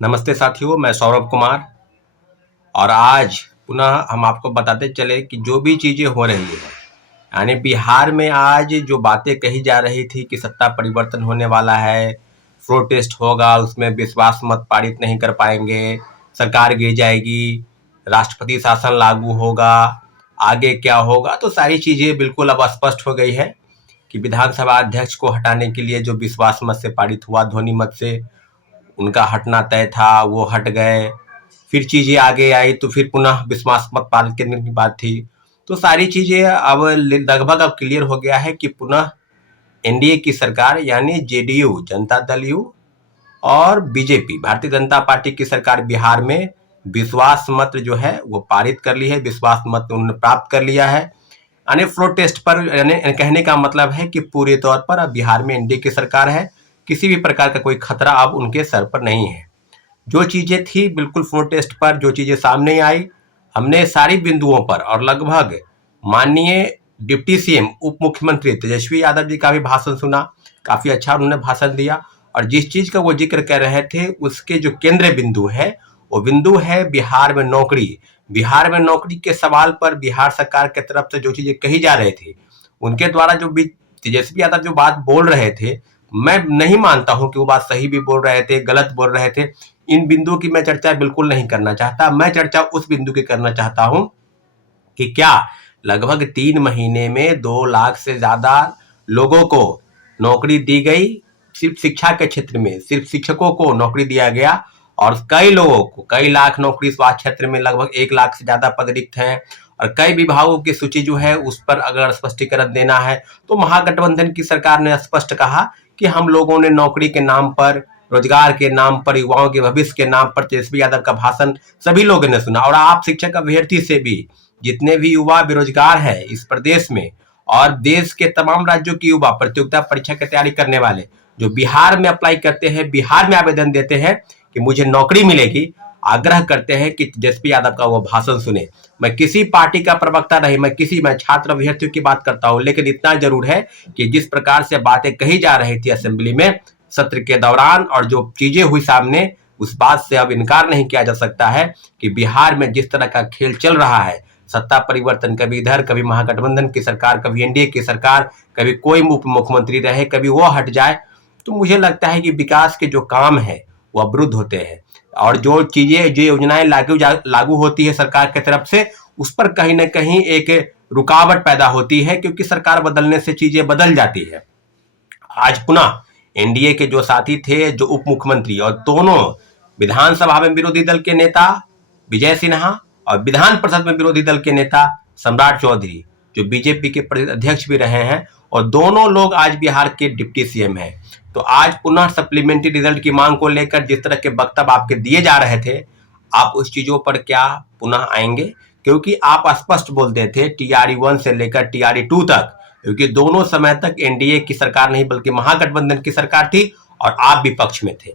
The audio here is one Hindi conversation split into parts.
नमस्ते साथियों, मैं सौरभ कुमार। और आज पुनः हम आपको बताते चले कि जो भी चीज़ें हो रही है, यानी बिहार में आज जो बातें कही जा रही थी कि सत्ता परिवर्तन होने वाला है, प्रोटेस्ट होगा, उसमें विश्वास मत पारित नहीं कर पाएंगे, सरकार गिर जाएगी, राष्ट्रपति शासन लागू होगा, आगे क्या होगा, तो सारी चीज़ें बिल्कुल अब स्पष्ट हो गई है कि विधानसभा अध्यक्ष को हटाने के लिए जो विश्वास मत से पारित हुआ ध्वनि मत से, उनका हटना तय था, वो हट गए। फिर चीज़ें आगे आई तो फिर पुनः विश्वास मत पारित करने की बात थी। तो सारी चीज़ें अब लगभग अब क्लियर हो गया है कि पुनः एनडीए की सरकार यानी जेडीयू जनता दल यू और बीजेपी भारतीय जनता पार्टी की सरकार बिहार में विश्वास मत जो है वो पारित कर ली है, विश्वास मत उन्होंने प्राप्त कर लिया है। यानी फ्लोर टेस्ट पर यानी कहने का मतलब है कि पूरे तौर पर अब बिहार में एनडीए की सरकार है, किसी भी प्रकार का कोई खतरा अब उनके सर पर नहीं है। जो चीज़ें थी बिल्कुल फ्लोर टेस्ट पर जो चीज़ें सामने आई, हमने सारी बिंदुओं पर और लगभग माननीय डिप्टी सीएम उप मुख्यमंत्री तेजस्वी यादव जी का भी भाषण सुना, काफ़ी अच्छा उन्होंने भाषण दिया। और जिस चीज़ का वो जिक्र कर रहे थे उसके जो केंद्र बिंदु है वो बिंदु है बिहार में नौकरी। बिहार में नौकरी के सवाल पर बिहार सरकार की तरफ से जो चीज़ें कही जा रही थी, उनके द्वारा जो भी तेजस्वी यादव जो बात बोल रहे थे, मैं नहीं मानता हूं कि वो बात सही भी बोल रहे थे, गलत बोल रहे थे। इन बिंदुओं की मैं चर्चा बिल्कुल नहीं करना चाहता। मैं चर्चा उस बिंदु की करना चाहता हूं कि क्या लगभग 3 महीने में 2 लाख से ज्यादा लोगों को नौकरी दी गई। सिर्फ शिक्षा के क्षेत्र में सिर्फ शिक्षकों को नौकरी दिया गया और कई लोगों को कई लाख नौकरी स्वास्थ्य क्षेत्र में लगभग 1 लाख से ज्यादा पद रिक्त हैं। और कई विभागों की सूची जो है उस पर अगर स्पष्टीकरण देना है तो महागठबंधन की सरकार ने स्पष्ट कहा कि हम लोगों ने नौकरी के नाम पर, रोजगार के नाम पर, युवाओं के भविष्य के नाम पर तेजस्वी यादव का भाषण सभी लोगों ने सुना। और आप शिक्षक अभ्यर्थी से भी जितने भी युवा बेरोजगार है इस प्रदेश में और देश के तमाम राज्यों के युवा प्रतियोगिता परीक्षा की तैयारी करने वाले जो बिहार में अप्लाई करते हैं, बिहार में आवेदन देते हैं कि मुझे नौकरी मिलेगी, आग्रह करते हैं कि तेजस्वी यादव का वो भाषण सुने। मैं किसी पार्टी का प्रवक्ता नहीं, मैं छात्र अभ्यर्थियों की बात करता हूं, लेकिन इतना जरूर है कि जिस प्रकार से बातें कही जा रही थी असेंबली में सत्र के दौरान और जो चीजें हुई सामने, उस बात से अब इनकार नहीं किया जा सकता है कि बिहार में जिस तरह का खेल चल रहा है, सत्ता परिवर्तन कभी इधर, कभी महागठबंधन की सरकार, कभी एनडीए की सरकार, कभी कोई उप मुख्यमंत्री रहे, कभी वो हट जाए, तो मुझे लगता है कि विकास के जो काम है वो अवरुद्ध होते हैं। और जो चीजें जो योजनाएं लागू होती है सरकार की तरफ से, उस पर कहीं ना कहीं एक रुकावट पैदा होती है क्योंकि सरकार बदलने से चीजें बदल जाती है। आज पुनः एनडीए के जो साथी थे, जो उप मुख्यमंत्री और दोनों विधानसभा में विरोधी दल के नेता विजय सिन्हा और विधान परिषद में विरोधी दल के नेता सम्राट चौधरी जो बीजेपी के प्रदेश अध्यक्ष भी रहे हैं, और दोनों लोग आज बिहार के डिप्टी सीएम हैं। तो आज पुनः सप्लीमेंट्री रिजल्ट की मांग को लेकर जिस तरह के वक्तव्य आपके दिए जा रहे थे, आप उस चीजों पर क्या पुनः आएंगे? क्योंकि आप स्पष्ट बोलते थे टीआरई 1 से लेकर टीआरई 2 तक, क्योंकि दोनों समय तक एनडीए की सरकार नहीं बल्कि महागठबंधन की सरकार थी और आप विपक्ष में थे।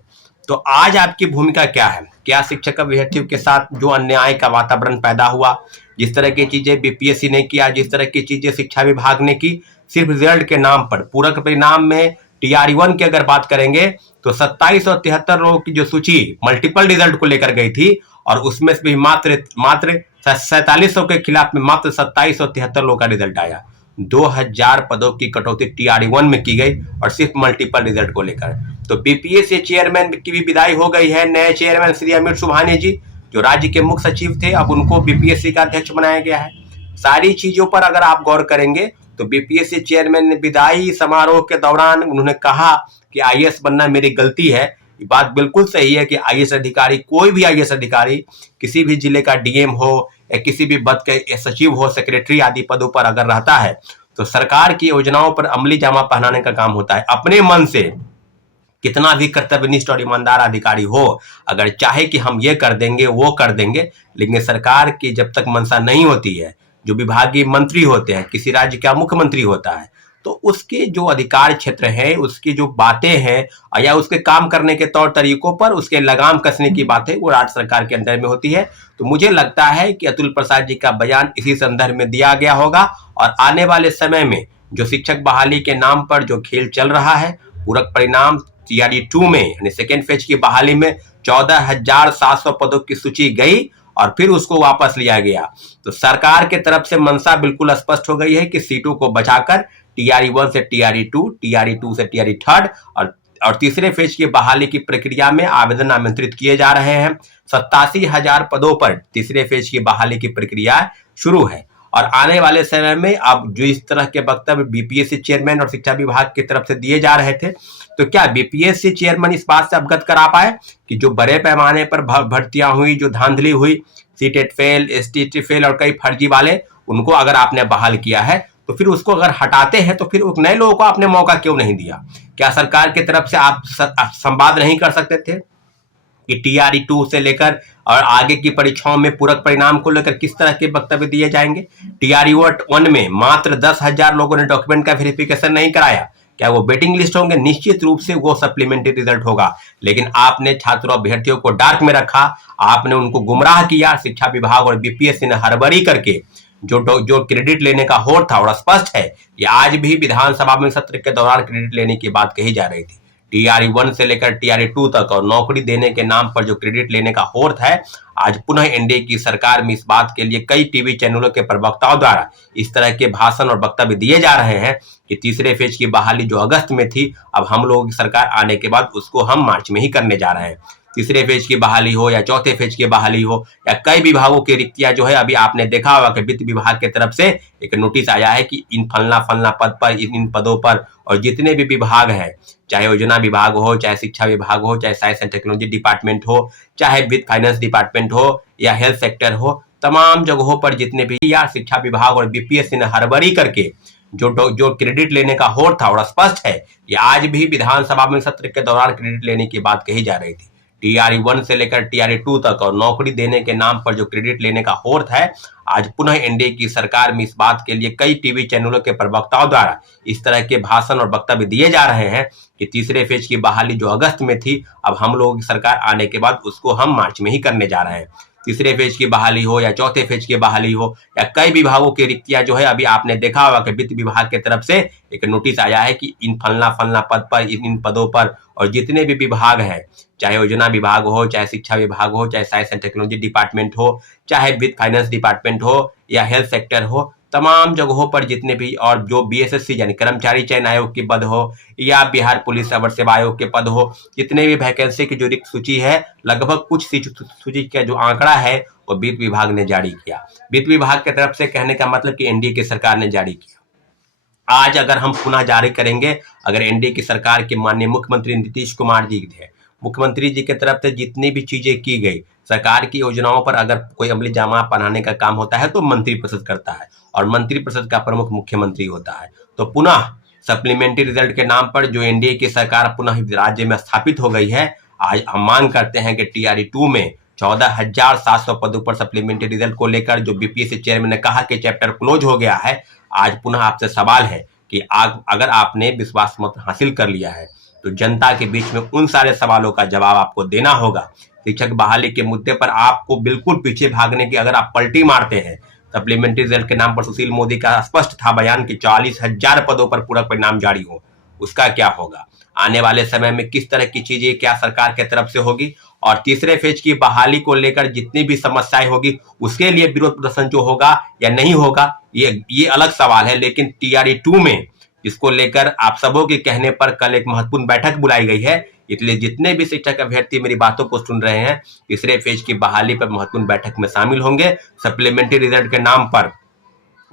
तो आज आपकी भूमिका क्या है? क्या शिक्षक अभ्यर्थियों के साथ जो अन्याय का वातावरण पैदा हुआ, जिस तरह की चीजें बीपीएससी ने किया, जिस तरह की चीजें शिक्षा विभाग ने की, सिर्फ रिजल्ट के नाम पर, पूरक परिणाम में टीआरई 1 की अगर बात करेंगे तो 2773 लोगों की जो सूची मल्टीपल रिजल्ट को लेकर गई थी और उसमें से भी मात्र 4700 के खिलाफ में मात्र 2773 लोगों का रिजल्ट आया। 2000 पदों की कटौती टीआरई 1 में की गई और सिर्फ मल्टीपल रिजल्ट को लेकर। तो बीपीएससी चेयरमैन की भी विदाई हो गई है। नए चेयरमैन श्री अमित सुबहानी जी जो राज्य के मुख्य सचिव थे, अब उनको बीपीएससी का अध्यक्ष बनाया गया है। सारी चीजों पर अगर आप गौर करेंगे तो बीपीएससी चेयरमैन ने विदाई समारोह के दौरान उन्होंने कहा कि आईएएस बनना मेरी गलती है। ये बात बिल्कुल सही है कि आईएएस अधिकारी, कोई भी आईएएस अधिकारी किसी भी जिले का डीएम हो या किसी भी पद के सचिव हो, सेक्रेटरी आदि पदों पर अगर रहता है तो सरकार की योजनाओं पर अमली जामा पहनाने का काम होता है। अपने मन से कितना भी कर्तव्यनिष्ठ और ईमानदार अधिकारी हो, अगर चाहे कि हम ये कर देंगे वो कर देंगे, लेकिन सरकार की जब तक मंशा नहीं होती है, जो विभागीय मंत्री होते हैं, किसी राज्य का मुख्यमंत्री होता है, तो उसके जो अधिकार क्षेत्र है, उसकी जो बातें हैं या उसके काम करने के तौर तरीकों पर उसके लगाम कसने की बातें वो राज्य सरकार के अंदर में होती है। तो मुझे लगता है कि अतुल प्रसाद जी का बयान इसी संदर्भ में दिया गया होगा और आने वाले समय में जो शिक्षक बहाली के नाम पर जो खेल चल रहा है, पूरक परिणाम टीआरई 2 में यानी सेकेंड फेज की बहाली में 14,700 पदों की सूची गई और फिर उसको वापस लिया गया। तो सरकार के तरफ से मंशा बिल्कुल स्पष्ट हो गई है कि सीटों को बचाकर टीआरई 1 से टीआरई 2, टीआरई 2 से टीआरई 3 और तीसरे फेज की बहाली की प्रक्रिया में आवेदन आमंत्रित किए जा रहे हैं। 87,000 पदों पर तीसरे फेज की बहाली की प्रक्रिया शुरू है और आने वाले समय में अब जो इस तरह के वक्तव्य बीपीएससी चेयरमैन और शिक्षा विभाग की तरफ से दिए जा रहे थे, तो क्या बीपीएससी चेयरमैन इस बात से अवगत करा पाए कि जो बड़े पैमाने पर भर्तियां हुई, जो धांधली हुई, सीटेट फेल, एसटीटी फेल और कई फर्जी वाले, उनको अगर आपने बहाल किया है तो फिर उसको अगर हटाते हैं तो फिर नए लोगों को आपने मौका क्यों नहीं दिया? क्या सरकार की तरफ से आप संवाद नहीं कर सकते थे कि टीआरई 2 से लेकर और आगे की परीक्षाओं में पूरक परिणाम को लेकर किस तरह के वक्तव्य दिए जाएंगे? टीआरई 1 में मात्र 10,000 लोगों ने डॉक्यूमेंट का वेरिफिकेशन नहीं कराया, क्या वो वेटिंग लिस्ट होंगे? निश्चित रूप से वो सप्लीमेंट्री रिजल्ट होगा, लेकिन आपने छात्रों अभ्यर्थियों को डार्क में रखा, आपने उनको गुमराह किया। शिक्षा विभाग और बीपीएससी ने हड़बड़ी करके जो क्रेडिट लेने का होड़ था, और स्पष्ट है कि आज भी विधानसभा में सत्र के दौरान क्रेडिट लेने की बात कही जा रही थी। टीआरई 1 से लेकर टीआरई 2 तक और नौकरी देने के नाम पर जो क्रेडिट लेने का होड़ है, आज पुनः एनडीए की सरकार में इस बात के लिए कई टीवी चैनलों के प्रवक्ताओं द्वारा इस तरह के भाषण और वक्तव्य दिए जा रहे हैं कि तीसरे फेज की बहाली जो अगस्त में थी, अब हम लोगों की सरकार आने के बाद उसको हम मार्च में ही करने जा रहे हैं। तीसरे फेज की बहाली हो या चौथे फेज की बहाली हो या कई विभागों की रिक्तियां जो है, अभी आपने देखा होगा कि वित्त विभाग की तरफ से एक नोटिस आया है कि इन फलना पद पर, इन पदों पर और जितने भी विभाग हैं, चाहे योजना विभाग हो, चाहे शिक्षा विभाग हो, चाहे साइंस एंड टेक्नोलॉजी डिपार्टमेंट हो, चाहे वित्त फाइनेंस डिपार्टमेंट हो या हेल्थ सेक्टर हो, तमाम जगहों पर जितने भी या शिक्षा विभाग और बीपीएससी ने हड़बड़ी करके जो क्रेडिट लेने का होड़ था, और स्पष्ट है कि आज भी विधानसभा में सत्र के दौरान क्रेडिट लेने की बात कही जा रही थी। टीआरई 1 से लेकर टीआरई 2 तक और नौकरी देने के नाम पर जो क्रेडिट लेने का होड़ है, आज पुनः एनडीए की सरकार में इस बात के लिए कई टीवी चैनलों के प्रवक्ताओं द्वारा इस तरह के भाषण और वक्तव्य दिए जा रहे हैं कि तीसरे फेज की बहाली जो अगस्त में थी, अब हम लोगों की सरकार आने के बाद उसको हम मार्च में ही करने जा रहे हैं। तीसरे फेज की बहाली हो या चौथे फेज की बहाली हो या कई विभागों की रिक्तियां जो है, अभी आपने देखा होगा कि वित्त विभाग की तरफ से एक नोटिस आया है कि इन फलना पद पर, इन पदों पर और जितने भी विभाग हैं, चाहे योजना विभाग हो, चाहे शिक्षा विभाग हो, चाहे साइंस एंड टेक्नोलॉजी डिपार्टमेंट हो, चाहे वित्त फाइनेंस डिपार्टमेंट हो या हेल्थ सेक्टर हो, तमाम जगहों पर जितने भी, और जो बीएसएससी यानी कर्मचारी चयन आयोग के पद हो या बिहार पुलिस अवर सेवा आयोग के पद हो, जितने भी वैकेंसी की जो रिक्त सूची है, लगभग कुछ सूची का जो आंकड़ा है वो वित्त विभाग ने जारी किया। वित्त विभाग की तरफ से कहने का मतलब कि एनडीए की सरकार ने जारी किया। आज अगर हम पुनः जारी करेंगे, अगर एनडीए की सरकार के माननीय मुख्यमंत्री नीतीश कुमार जी थे, मुख्यमंत्री जी की तरफ से जितनी भी चीजें की गई, सरकार की योजनाओं पर अगर कोई अमली जामा बनाने का काम होता है तो मंत्रिपरिषद करता है और मंत्रिपरिषद का प्रमुख मुख्यमंत्री होता है। तो पुनः सप्लीमेंट्री रिजल्ट के नाम पर जो एनडीए की सरकार पुनः राज्य में स्थापित हो गई है, आज हम मांग करते हैं कि टीआरई 2 में 14,700 पदों पर सप्लीमेंट्री रिजल्ट को लेकर जो बीपीएससी चेयरमैन ने कहा कि चैप्टर क्लोज हो गया है, आज पुनः आपसे सवाल है कि अगर आपने विश्वास मत हासिल कर लिया है तो जनता के बीच में उन सारे सवालों का जवाब आपको देना होगा। शिक्षक बहाली के मुद्दे पर आपको बिल्कुल पीछे भागने की अगर आप पलटी मारते हैं, सप्लीमेंट्री रिजल्ट के नाम पर सुशील मोदी का स्पष्ट था बयान कि 40,000 पदों पर पूरक परिणाम जारी हो, उसका क्या होगा? आने वाले समय में किस तरह की चीजें क्या सरकार की तरफ से होगी? और तीसरे फेज की बहाली को लेकर जितनी भी समस्याएं होगी, उसके लिए विरोध प्रदर्शन जो होगा या नहीं होगा, ये अलग सवाल है। लेकिन टीआरई 2 में इसको लेकर आप सबों के कहने पर कल एक महत्वपूर्ण बैठक बुलाई गई है, इसलिए जितने भी शिक्षक अभ्यर्थी मेरी बातों को सुन रहे हैं, तीसरे फेज की बहाली पर महत्वपूर्ण बैठक में शामिल होंगे। सप्लीमेंट्री रिजल्ट के नाम पर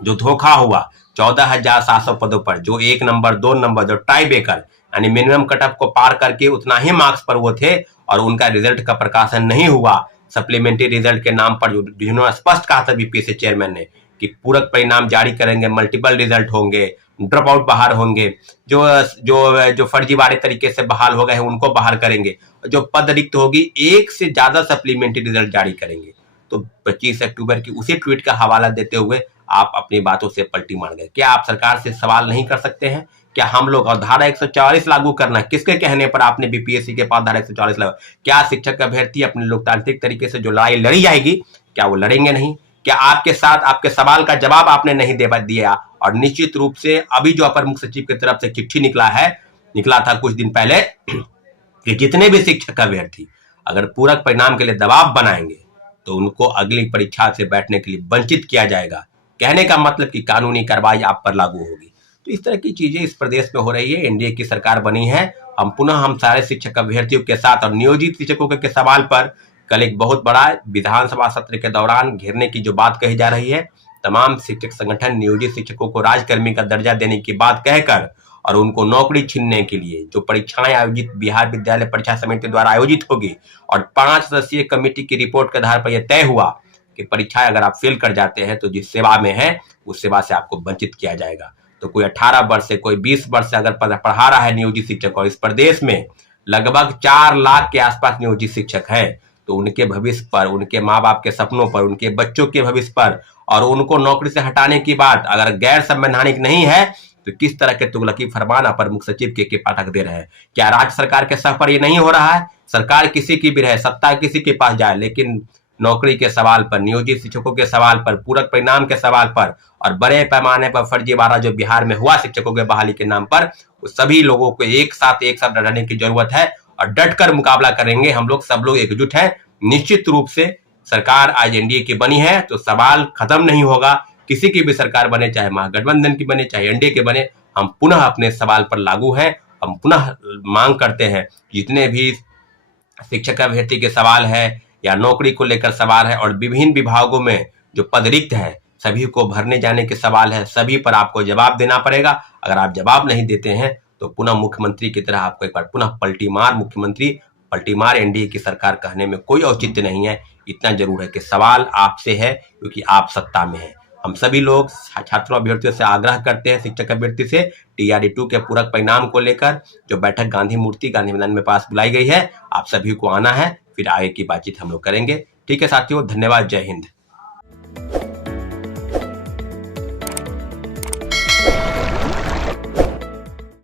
जो धोखा हुआ 14,700 पदों पर, जो 1 नंबर 2 नंबर जो टाई ब्रेकर यानी मिनिमम कट ऑफ को पार करके उतना ही मार्क्स पर वो थे और उनका रिजल्ट का प्रकाशन नहीं हुआ। सप्लीमेंट्री रिजल्ट के नाम पर जिन्होंने स्पष्ट कहा था बीपीएससी चेयरमैन ने कि पूरक परिणाम जारी करेंगे, मल्टीपल रिजल्ट होंगे, ड्रॉप आउट बाहर होंगे, जो जो जो फर्जीवाड़े तरीके से बहाल हो गए हैं उनको बाहर करेंगे, जो पद रिक्त होगी एक से ज्यादा सप्लीमेंट्री रिजल्ट जारी करेंगे। तो 25 अक्टूबर की उसी ट्वीट का हवाला देते हुए आप अपनी बातों से पलटी मार गए। क्या आप सरकार से सवाल नहीं कर सकते हैं? क्या हम लोग, और धारा 144 लागू करना किसके कहने पर आपने बीपीएससी के पास धारा 144 लागू? क्या शिक्षक अभ्यर्थी अपने लोकतांत्रिक तरीके से जो लड़ाई लड़ी जाएगी, क्या वो लड़ेंगे नहीं? क्या आपके साथ आपके सवाल का जवाब आपने नहीं दे दिया? और निश्चित रूप से अभी जो अपर मुख्य सचिव की तरफ से चिट्ठी निकला था कुछ दिन पहले कि जितने भी शिक्षक अभ्यर्थी अगर पूरक परिणाम के लिए दबाव बनाएंगे तो उनको अगली परीक्षा से बैठने के लिए वंचित किया जाएगा। कहने का मतलब कि कानूनी कार्रवाई आप पर लागू होगी। तो इस तरह की चीजें इस प्रदेश में हो रही है। एनडीए की सरकार बनी है। हम सारे शिक्षक अभ्यर्थियों के साथ और नियोजित शिक्षकों के सवाल पर कल एक बहुत बड़ा विधानसभा सत्र के दौरान घेरने की जो बात कही जा रही है, तमाम शिक्षक संगठन नियोजित शिक्षकों को राजकर्मी का दर्जा देने की बात कहकर और उनको नौकरी छीनने के लिए जो परीक्षाएं आयोजित बिहार विद्यालय परीक्षा समिति द्वारा आयोजित होगी और 5 सदस्यीय कमेटी की रिपोर्ट के आधार पर यह तय हुआ कि परीक्षाएं अगर आप फेल कर जाते हैं तो जिस सेवा में है उस सेवा से आपको वंचित किया जाएगा। तो कोई 18 वर्ष से कोई 20 वर्ष से अगर पढ़ा रहा है नियोजित शिक्षक और इस प्रदेश में लगभग 4 लाख के आसपास नियोजित शिक्षक हैं, तो उनके भविष्य पर, उनके माँ बाप के सपनों पर, उनके बच्चों के भविष्य पर और उनको नौकरी से हटाने की बात अगर गैर संवैधानिक नहीं है तो किस तरह के तुगलकी फरमान अपर मुख्य सचिव के पाठक दे रहे हैं। क्या राज्य सरकार के स्तर पर ये नहीं हो रहा है? सरकार किसी की भी रहे, सत्ता किसी के पास जाए, लेकिन नौकरी के सवाल पर, नियोजित शिक्षकों के सवाल पर, पूरक परिणाम के सवाल पर और बड़े पैमाने पर फर्जीवाड़ा जो बिहार में हुआ शिक्षकों के बहाली के नाम पर, सभी लोगों को एक साथ डटने की जरूरत है और डटकर मुकाबला करेंगे। हम लोग सब लोग एकजुट हैं। निश्चित रूप से सरकार आज एनडीए की बनी है तो सवाल खत्म नहीं होगा। किसी की भी सरकार बने, चाहे महागठबंधन की बने, चाहे एनडीए के बने, हम पुनः अपने सवाल पर लागू हैं। हम पुनः मांग करते हैं जितने भी शिक्षक अभ्यर्थी के सवाल है या नौकरी को लेकर सवाल है और विभिन्न विभागों में जो पद रिक्त है सभी को भरने जाने के सवाल है, सभी पर आपको जवाब देना पड़ेगा। अगर आप जवाब नहीं देते हैं तो पुनः मुख्यमंत्री की तरह आपको एक बार पुनः पलटीमार मुख्यमंत्री, पलटीमार एनडीए की सरकार कहने में कोई औचित्य नहीं है। इतना जरूर है कि सवाल आपसे है क्योंकि आप सत्ता में हैं। हम सभी लोग छात्रों अभ्यर्थियों से आग्रह करते हैं, शिक्षक अभ्यर्थी से, टीआरई 2 के पूरक परिणाम को लेकर जो बैठक गांधी मैदान में पास बुलाई गई है, आप सभी को आना है। फिर आगे की बातचीत हम लोग करेंगे। ठीक है साथियों, धन्यवाद। जय हिंद।